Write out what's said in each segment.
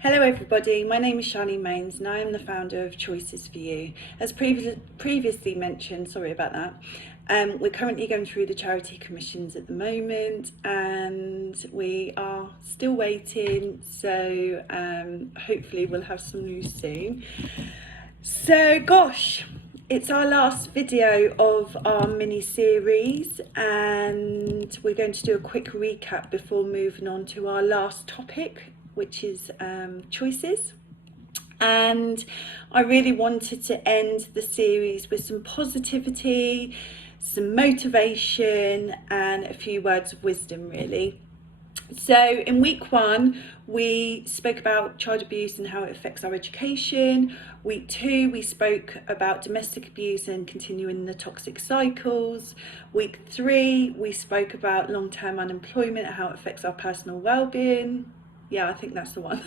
Hello everybody, my name is Charlene Maines and I am the founder of Choices for You. As previously mentioned, sorry about that, we're currently going through the charity commissions at the moment and we are still waiting, so hopefully we'll have some news soon. So gosh, it's our last video of our mini series and we're going to do a quick recap before moving on to our last topic, which is choices. And I really wanted to end the series with some positivity, some motivation and a few words of wisdom really. So in week 1 we spoke about child abuse and how it affects our education. Week 2 we spoke about domestic abuse and continuing the toxic cycles. Week 3 we spoke about long-term unemployment and how it affects our personal well-being. Yeah, I think that's the one.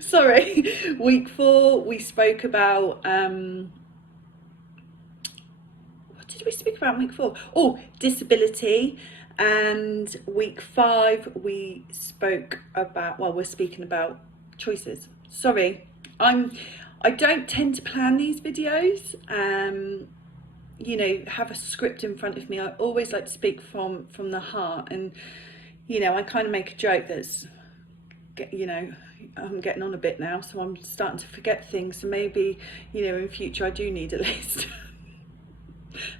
Sorry. Week 4 we spoke about what did we speak about in week 4? Oh, disability. And week 5 we spoke about, well, we're speaking about choices. Sorry, I don't tend to plan these videos, you know, have a script in front of me. I always like to speak from the heart, and you know, I kind of make a joke that's, you know, I'm getting on a bit now, so I'm starting to forget things, so maybe, you know, in future I do need a list.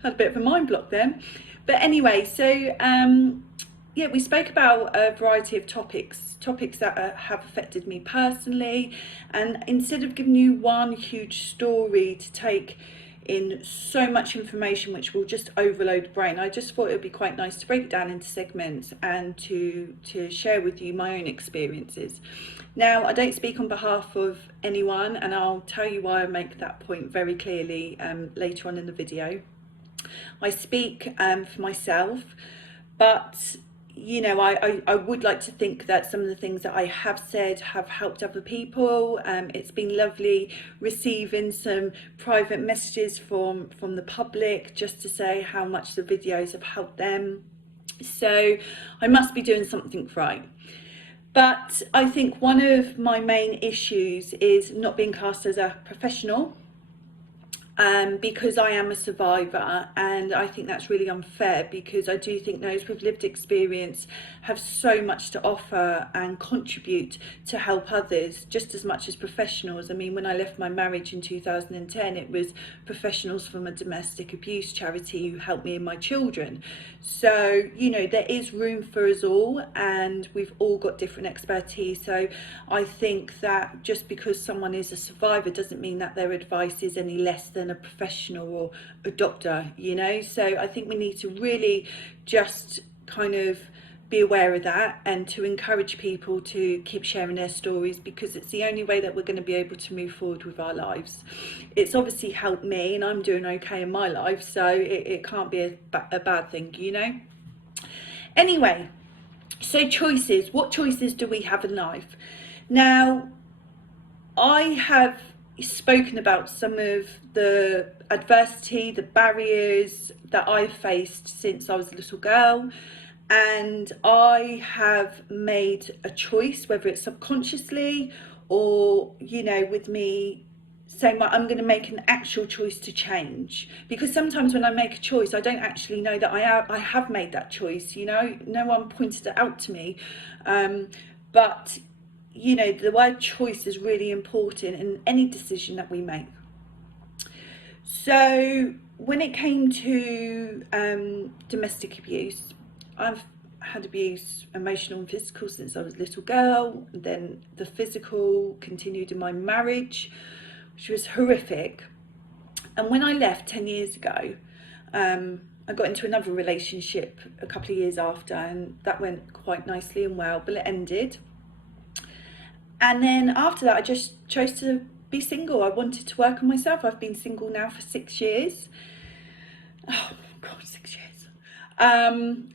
Had a bit of a mind block then. But anyway, so yeah, we spoke about a variety of topics that have affected me personally, and instead of giving you one huge story to take in so much information which will just overload the brain, I just thought it would be quite nice to break it down into segments and to share with you my own experiences. Now, I don't speak on behalf of anyone, and I'll tell you why I make that point very clearly later on in the video. I speak for myself, but you know, I would like to think that some of the things that I have said have helped other people. It's been lovely receiving some private messages from the public just to say how much the videos have helped them. So I must be doing something right. But I think one of my main issues is not being cast as a professional. Because I am a survivor, and I think that's really unfair, because I do think those with lived experience have so much to offer and contribute to help others just as much as professionals. I mean, when I left my marriage in 2010, it was professionals from a domestic abuse charity who helped me and my children. So, you know, there is room for us all, and we've all got different expertise. So I think that just because someone is a survivor doesn't mean that their advice is any less than a professional or a doctor, you know. So I think we need to really just kind of be aware of that, and to encourage people to keep sharing their stories, because it's the only way that we're going to be able to move forward with our lives. It's obviously helped me, and I'm doing okay in my life, so it can't be a bad thing, you know. Anyway, so choices. What choices do we have in life? Now, I have spoken about some of the adversity, the barriers that I've faced since I was a little girl, and I have made a choice, whether it's subconsciously or, you know, with me saying, well, I'm going to make an actual choice to change, because sometimes when I make a choice I don't actually know that I have made that choice, you know. No one pointed it out to me, but you know, the word choice is really important in any decision that we make. So when it came to domestic abuse, I've had abuse, emotional and physical, since I was a little girl. Then the physical continued in my marriage, which was horrific. And when I left 10 years ago, I got into another relationship a couple of years after, and that went quite nicely and well, but it ended. And then after that, I just chose to be single. I wanted to work on myself. I've been single now for 6 years. Oh God, 6 years.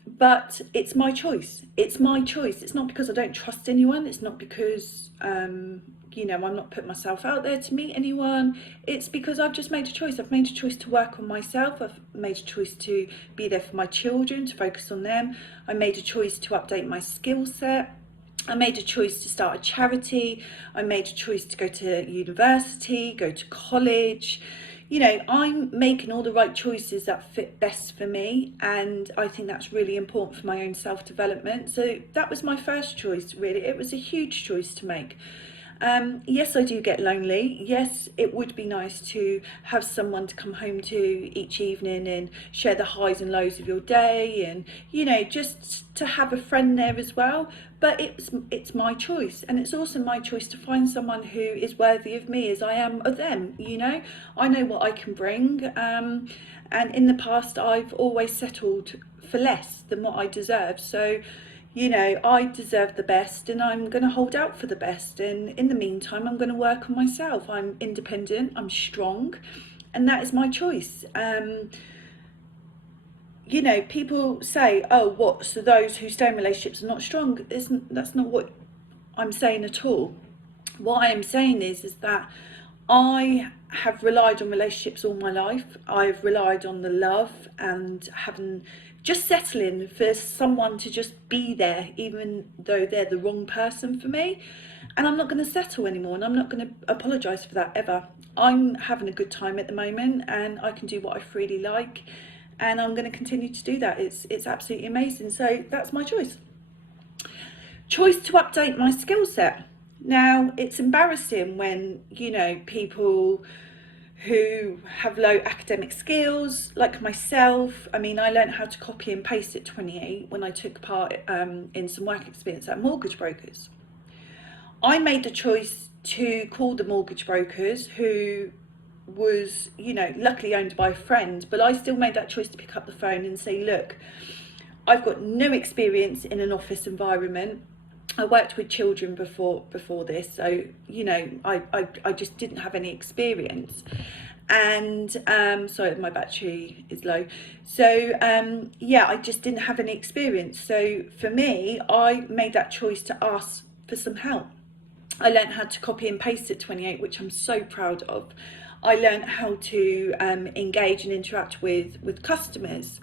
But it's my choice. It's my choice. It's not because I don't trust anyone. It's not because, you know, I'm not putting myself out there to meet anyone. It's because I've just made a choice. I've made a choice to work on myself. I've made a choice to be there for my children, to focus on them. I made a choice to update my skill set. I made a choice to start a charity. I made a choice to go to university, go to college. You know, I'm making all the right choices that fit best for me, and I think that's really important for my own self-development. So that was my first choice, really. It was a huge choice to make. Yes, I do get lonely. Yes, it would be nice to have someone to come home to each evening and share the highs and lows of your day, and you know, just to have a friend there as well. But it's my choice, and it's also my choice to find someone who is worthy of me as I am of them. You know, I know what I can bring, and in the past I've always settled for less than what I deserve. So you know, I deserve the best, and I'm going to hold out for the best. And in the meantime, I'm going to work on myself. I'm independent, I'm strong, and that is my choice. You know, people say, oh, what, so those who stay in relationships are not strong. That's not what I'm saying at all. What I am saying is that I have relied on relationships all my life. I've relied on the love and having, just settling for someone to just be there, even though they're the wrong person for me. And I'm not going to settle anymore, and I'm not going to apologise for that ever. I'm having a good time at the moment, and I can do what I freely like, and I'm going to continue to do that. It's absolutely amazing. So that's my choice. Choice to update my skill set. Now, it's embarrassing when, you know, people who have low academic skills, like myself. I mean, I learned how to copy and paste at 28 when I took part in some work experience at mortgage brokers. I made the choice to call the mortgage brokers, who was, you know, luckily owned by a friend, but I still made that choice to pick up the phone and say, look, I've got no experience in an office environment. I worked with children before this, so you know, I just didn't have any experience. And sorry, my battery is low. So yeah, I just didn't have any experience. So for me, I made that choice to ask for some help. I learned how to copy and paste at 28, which I'm so proud of. I learned how to engage and interact with customers,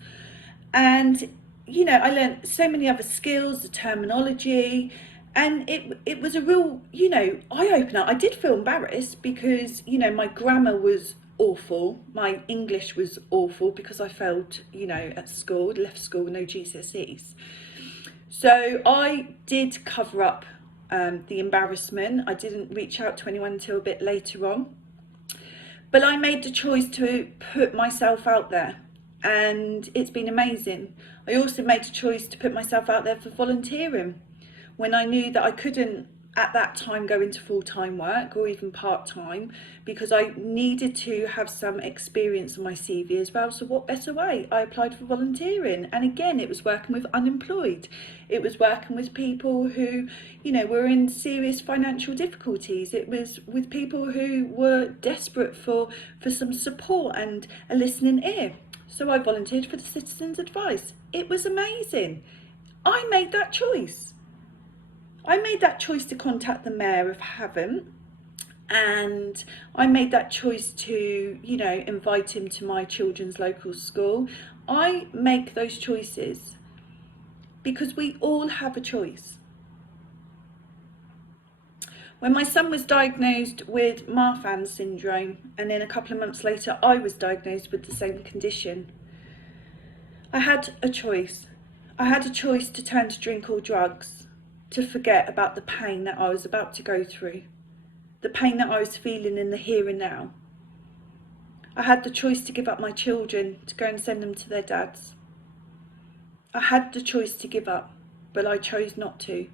and you know, I learned so many other skills, the terminology, and it was a real, you know, eye-opener. I did feel embarrassed because, you know, my grammar was awful, my English was awful because I failed, you know, at school, left school, no GCSEs. So I did cover up the embarrassment. I didn't reach out to anyone until a bit later on. But I made the choice to put myself out there, and it's been amazing. I also made a choice to put myself out there for volunteering when I knew that I couldn't at that time go into full-time work or even part-time, because I needed to have some experience on my CV as well. So what better way? I applied for volunteering, and again, it was working with unemployed. It was working with people who, you know, were in serious financial difficulties. It was with people who were desperate for some support and a listening ear. So I volunteered for the Citizens Advice. It was amazing. I made that choice. I made that choice to contact the Mayor of Havant, and I made that choice to, you know, invite him to my children's local school. I make those choices because we all have a choice. When my son was diagnosed with Marfan syndrome, and then a couple of months later I was diagnosed with the same condition, I had a choice. I had a choice to turn to drink or drugs, to forget about the pain that I was about to go through, the pain that I was feeling in the here and now. I had the choice to give up my children, to go and send them to their dads. I had the choice to give up, but I chose not to.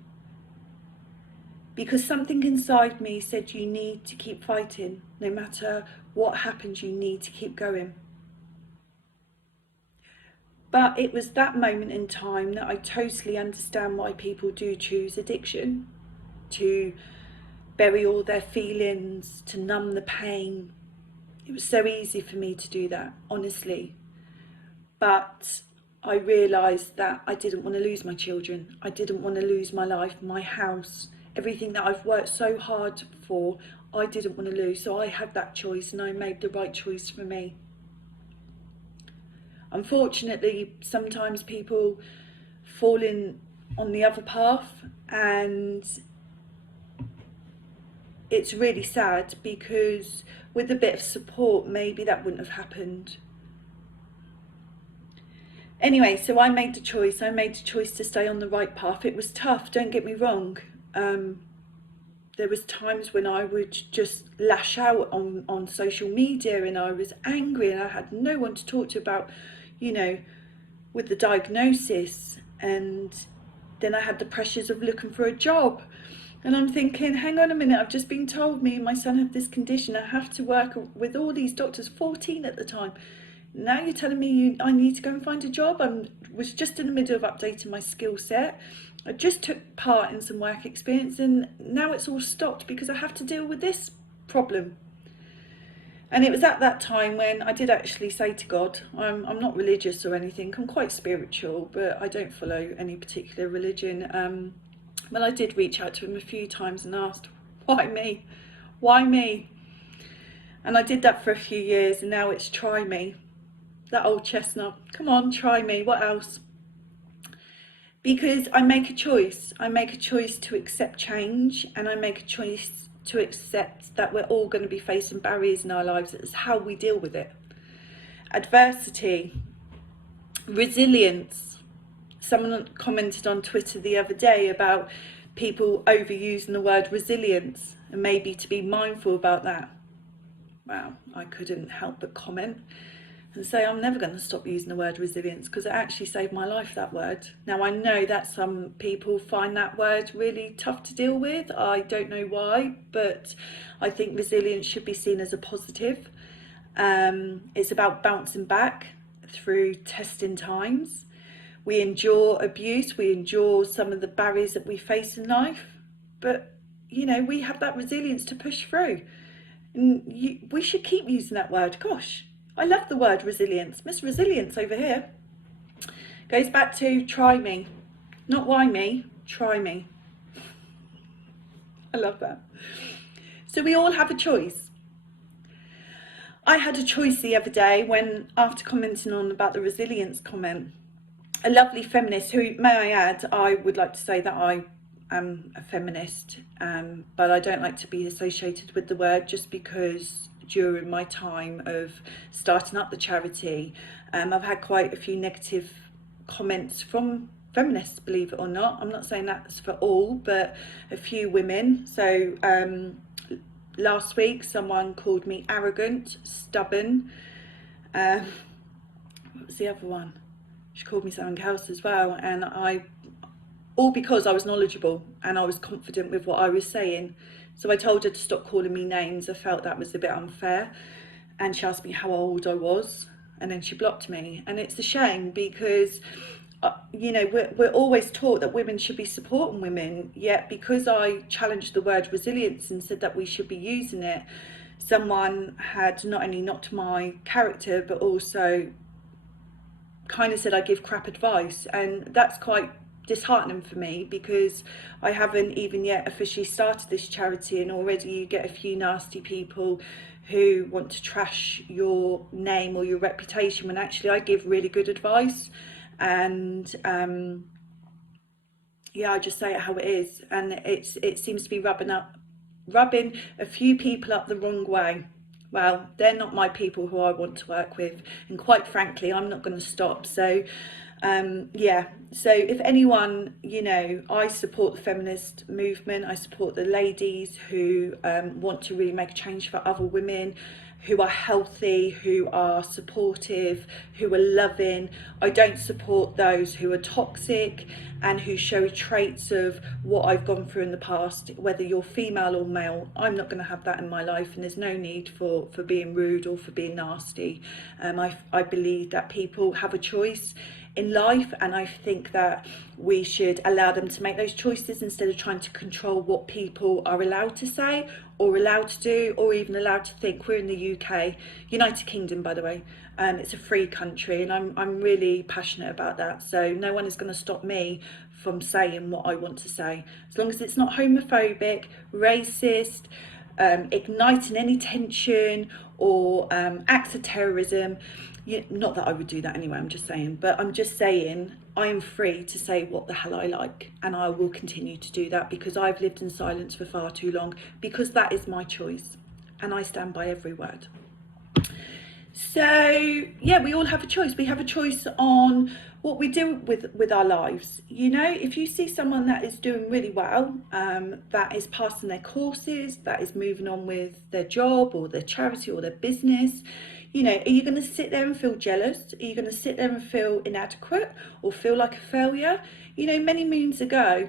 Because something inside me said, you need to keep fighting. No matter what happens, you need to keep going. But it was that moment in time that I totally understand why people do choose addiction, to bury all their feelings, to numb the pain. It was so easy for me to do that, honestly. But I realised that I didn't want to lose my children. I didn't want to lose my life, my house, everything that I've worked so hard for. I didn't want to lose. So I had that choice, and I made the right choice for me. Unfortunately, sometimes people fall in on the other path, And it's really sad, because with a bit of support, maybe that wouldn't have happened. Anyway, so I made the choice. I made the choice to stay on the right path. It was tough, don't get me wrong. There was times when I would just lash out on social media, and I was angry, and I had no one to talk to about, with the diagnosis. And then I had the pressures of looking for a job. And I'm thinking, hang on a minute, I've just been told me and my son have this condition. I have to work with all these doctors, 14 at the time. Now you're telling me I need to go and find a job. I was just in the middle of updating my skill set. I just took part in some work experience, and now it's all stopped because I have to deal with this problem. And it was at that time when I did actually say to God, I'm not religious or anything, I'm quite spiritual, but I don't follow any particular religion. Well, I did reach out to him a few times and asked, why me? Why me? And I did that for a few years, and now it's try me. That old chestnut, come on, try me, what else? Because I make a choice. I make a choice to accept change, and I make a choice to accept that we're all going to be facing barriers in our lives. It's how we deal with it. Adversity, resilience. Someone commented on Twitter the other day about people overusing the word resilience, and maybe to be mindful about that. Wow, I couldn't help but comment and say I'm never going to stop using the word resilience, because it actually saved my life, that word. Now, I know that some people find that word really tough to deal with. I don't know why, but I think resilience should be seen as a positive. It's about bouncing back through testing times. We endure abuse, we endure some of the barriers that we face in life, but we have that resilience to push through. And we should keep using that word. Gosh, I love the word resilience. Miss Resilience over here. Goes back to try me. Not why me, try me. I love that. So we all have a choice. I had a choice the other day when, after commenting on about the resilience comment, a lovely feminist who, may I add, I would like to say that I am a feminist, but I don't like to be associated with the word, just because during my time of starting up the charity, I've had quite a few negative comments from feminists, believe it or not. I'm not saying that's for all, but a few women. So last week someone called me arrogant, stubborn. What was the other one? She called me something else as well, and all because I was knowledgeable and I was confident with what I was saying. So I told her to stop calling me names. I felt that was a bit unfair, and she asked me how old I was, and then she blocked me. And it's a shame, because we're always taught that women should be supporting women, yet because I challenged the word resilience and said that we should be using it, someone had not only knocked my character, but also kind of said I give crap advice. And that's quite disheartening for me, because I haven't even yet officially started this charity, and already you get a few nasty people who want to trash your name or your reputation, when actually I give really good advice. And I just say it how it is, and it seems to be rubbing a few people up the wrong way. Well, they're not my people who I want to work with, and quite frankly, I'm not going to stop. So so if anyone, I support the feminist movement. I support the ladies who want to really make a change for other women, who are healthy, who are supportive, who are loving. I don't support those who are toxic and who show traits of what I've gone through in the past, whether you're female or male. I'm not going to have that in my life, and there's no need for being rude or for being nasty. I believe that people have a choice in life, and I think that we should allow them to make those choices instead of trying to control what people are allowed to say or allowed to do, or even allowed to think. We're in the UK, United Kingdom, by the way. It's a free country, and I'm really passionate about that. So no one is going to stop me from saying what I want to say, as long as it's not homophobic, racist, igniting any tension, or acts of terrorism. Not that I would do that anyway, I'm just saying. But I'm just saying, I am free to say what the hell I like, and I will continue to do that because I've lived in silence for far too long, because that is my choice and I stand by every word. So yeah, we all have a choice. We have a choice on what we do with our lives. You know, if you see someone that is doing really well, that is passing their courses, that is moving on with their job or their charity or their business, you know, are you going to sit there and feel jealous? Are you going to sit there and feel inadequate or feel like a failure? You know, many moons ago,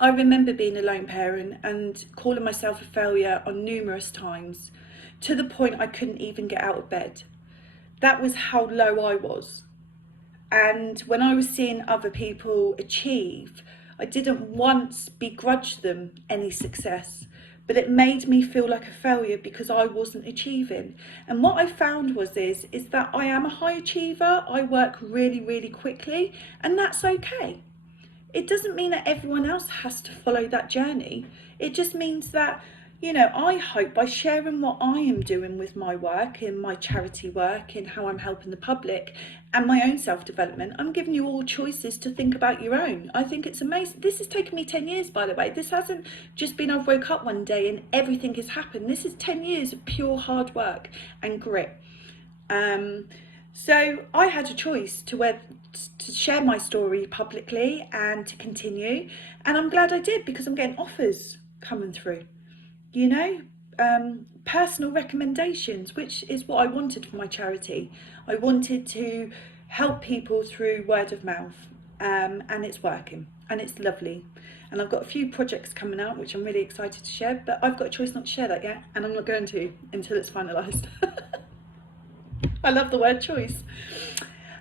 I remember being a lone parent and calling myself a failure on numerous times, to the point I couldn't even get out of bed. That was how low I was. And when I was seeing other people achieve, I didn't once begrudge them any success, but it made me feel like a failure because I wasn't achieving. And what I found is that I am a high achiever. I work really, really quickly, and that's okay. It doesn't mean that everyone else has to follow that journey. It just means that, you know, I hope by sharing what I am doing with my work, in my charity work, in how I'm helping the public and my own self-development, I'm giving you all choices to think about your own. I think it's amazing. This has taken me 10 years, by the way. This hasn't just been I woke up one day and everything has happened. This is 10 years of pure hard work and grit. So I had a choice to share my story publicly and to continue, and I'm glad I did, because I'm getting offers coming through, you know, personal recommendations, which is what I wanted for my charity. I wanted to help people through word of mouth, and it's working and it's lovely. And I've got a few projects coming out which I'm really excited to share, but I've got a choice not to share that yet, and I'm not going to until it's finalised. I love the word choice.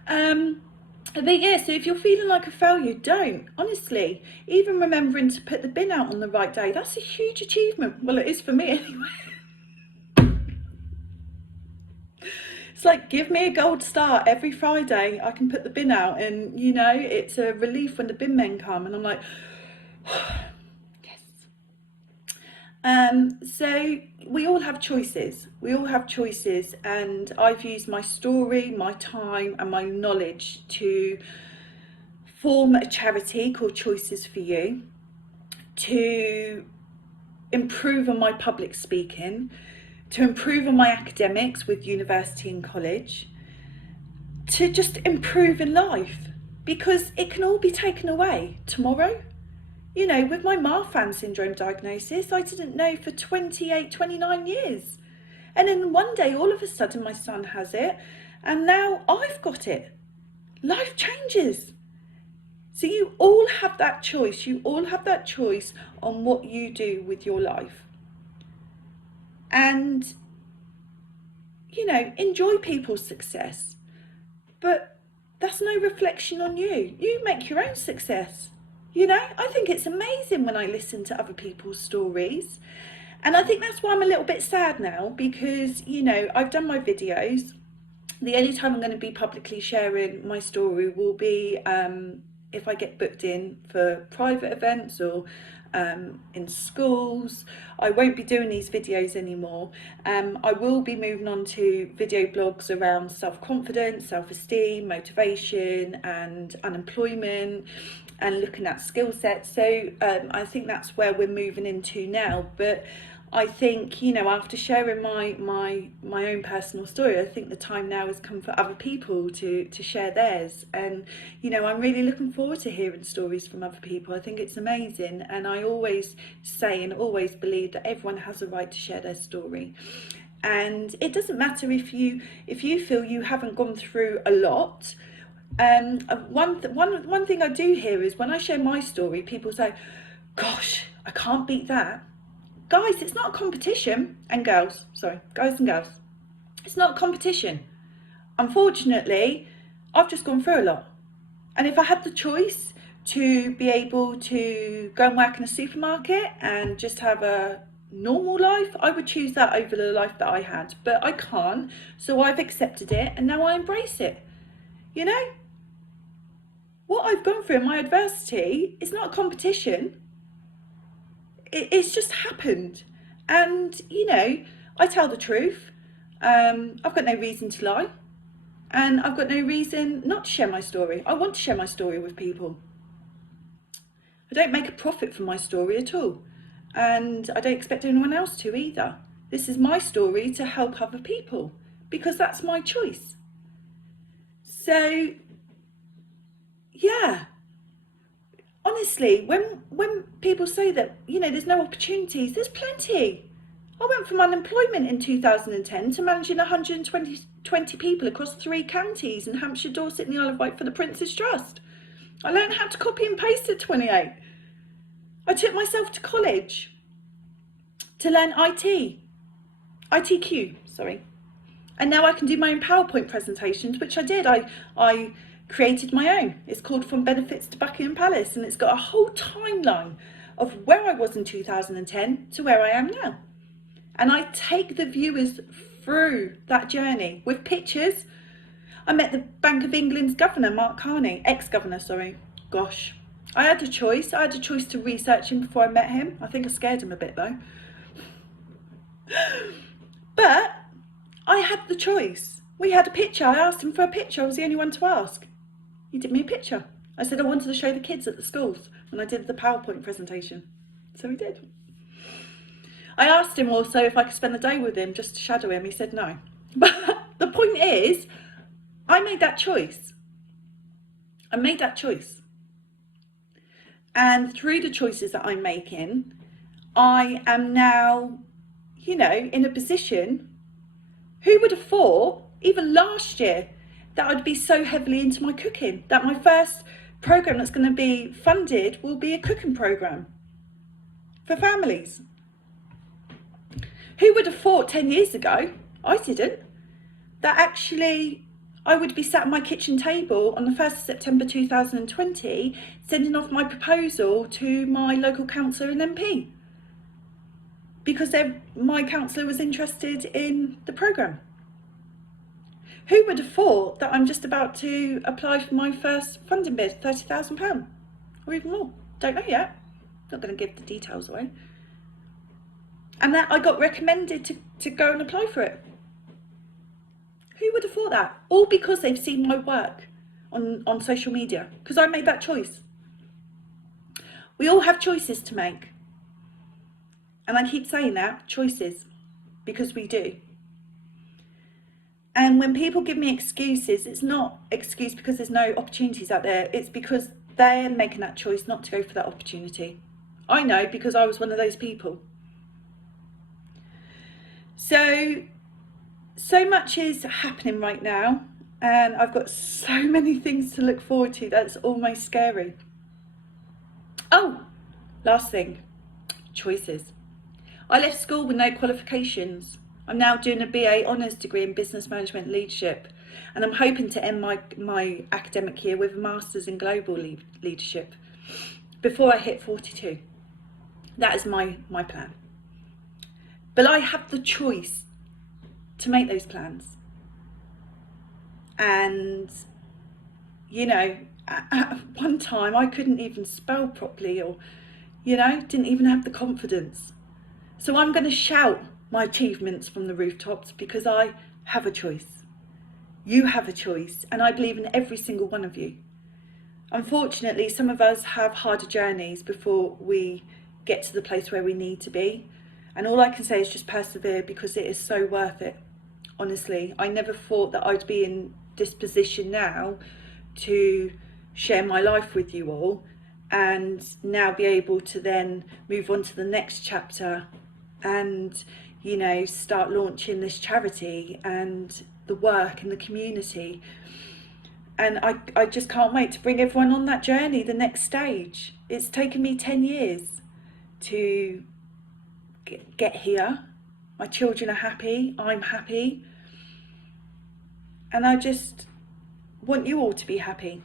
But yeah, so if you're feeling like a failure, don't. Honestly, even remembering to put the bin out on the right day, that's a huge achievement. Well, it is for me anyway. It's like, give me a gold star every Friday. I can put the bin out, and you know, it's a relief when the bin men come and I'm like, so we all have choices. We all have choices, and I've used my story, my time and my knowledge to form a charity called Choices for You, to improve on my public speaking, to improve on my academics with university and college, to just improve in life, because it can all be taken away tomorrow. You know, with my Marfan syndrome diagnosis, I didn't know for 28, 29 years. And then one day, all of a sudden, my son has it, and now I've got it. Life changes. So you all have that choice. You all have that choice on what you do with your life. And, you know, enjoy people's success. But that's no reflection on you. You make your own success. You know, I think it's amazing when I listen to other people's stories. And I think that's why I'm a little bit sad now, because, you know, I've done my videos. The only time I'm going to be publicly sharing my story will be if I get booked in for private events or in schools. I won't be doing these videos anymore. I will be moving on to video blogs around self-confidence, self-esteem, motivation and unemployment, and looking at skill sets. So I think that's where we're moving into now. But I think, you know, after sharing my own personal story, I think the time now has come for other people to share theirs. And, you know, I'm really looking forward to hearing stories from other people. I think it's amazing. And I always say and always believe that everyone has a right to share their story. And it doesn't matter if you feel you haven't gone through a lot. One thing I do hear is when I share my story, people say, gosh, I can't beat that. Guys, it's not a competition, and girls, sorry, guys and girls, it's not a competition. Unfortunately, I've just gone through a lot. And if I had the choice to be able to go and work in a supermarket and just have a normal life, I would choose that over the life that I had. But I can't, so I've accepted it, and now I embrace it. You know, what I've gone through in my adversity is not a competition. It's just happened. And, you know, I tell the truth. I've got no reason to lie. And I've got no reason not to share my story. I want to share my story with people. I don't make a profit from my story at all. And I don't expect anyone else to either. This is my story to help other people because that's my choice. So, yeah. Honestly, when people say that, you know, there's no opportunities, there's plenty. I went from unemployment in 2010 to managing 120 people across 3 counties in Hampshire, Dorset and the Isle of Wight for the Prince's Trust. I learned how to copy and paste at 28. I took myself to college to learn ITQ, sorry. And now I can do my own PowerPoint presentations, which I did. I created my own. It's called From Benefits to Buckingham Palace, and it's got a whole timeline of where I was in 2010 to where I am now. And I take the viewers through that journey with pictures. I met the Bank of England's governor, Mark Carney, ex-governor, sorry. Gosh, I had a choice. I had a choice to research him before I met him. I think I scared him a bit though. But I had the choice. We had a picture. I asked him for a picture. I was the only one to ask. He did me a picture. I said I wanted to show the kids at the schools when I did the PowerPoint presentation. So he did. I asked him also if I could spend the day with him just to shadow him. He said no. But the point is, I made that choice. I made that choice. And through the choices that I'm making, I am now, you know, in a position. Who would have thought, even last year, that I'd be so heavily into my cooking, that my first programme that's going to be funded will be a cooking programme for families. Who would have thought 10 years ago, I didn't, that actually I would be sat at my kitchen table on the 1st of September 2020 sending off my proposal to my local councillor and MP because my councillor was interested in the programme. Who would have thought that I'm just about to apply for my first funding bid, £30,000 or even more? Don't know yet. Not going to give the details away. And that I got recommended to go and apply for it. Who would have thought that? All because they've seen my work on social media, because I made that choice. We all have choices to make. And I keep saying that, choices, because we do. And when people give me excuses, it's not excuse because there's no opportunities out there. It's because they're making that choice not to go for that opportunity. I know because I was one of those people. So much is happening right now, and I've got so many things to look forward to that's almost scary. Oh, last thing, choices. I left school with no qualifications. I'm now doing a BA Honours degree in Business Management Leadership, and I'm hoping to end my academic year with a Masters in Global Leadership before I hit 42. That is my plan. But I have the choice to make those plans. And, you know, at one time I couldn't even spell properly or, you know, didn't even have the confidence. So I'm going to shout my achievements from the rooftops because I have a choice. You have a choice, and I believe in every single one of you. Unfortunately, some of us have harder journeys before we get to the place where we need to be. And all I can say is just persevere because it is so worth it. Honestly, I never thought that I'd be in this position now to share my life with you all and now be able to then move on to the next chapter and, you know, start launching this charity and the work in the community. And I just can't wait to bring everyone on that journey, the next stage. It's taken me 10 years to get here. My children are happy, I'm happy. And I just want you all to be happy.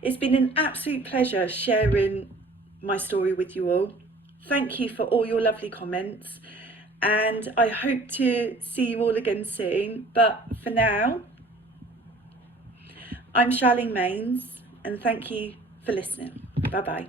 It's been an absolute pleasure sharing my story with you all. Thank you for all your lovely comments. And I hope to see you all again soon. But for now, I'm Charlene Maines, and thank you for listening. Bye-bye.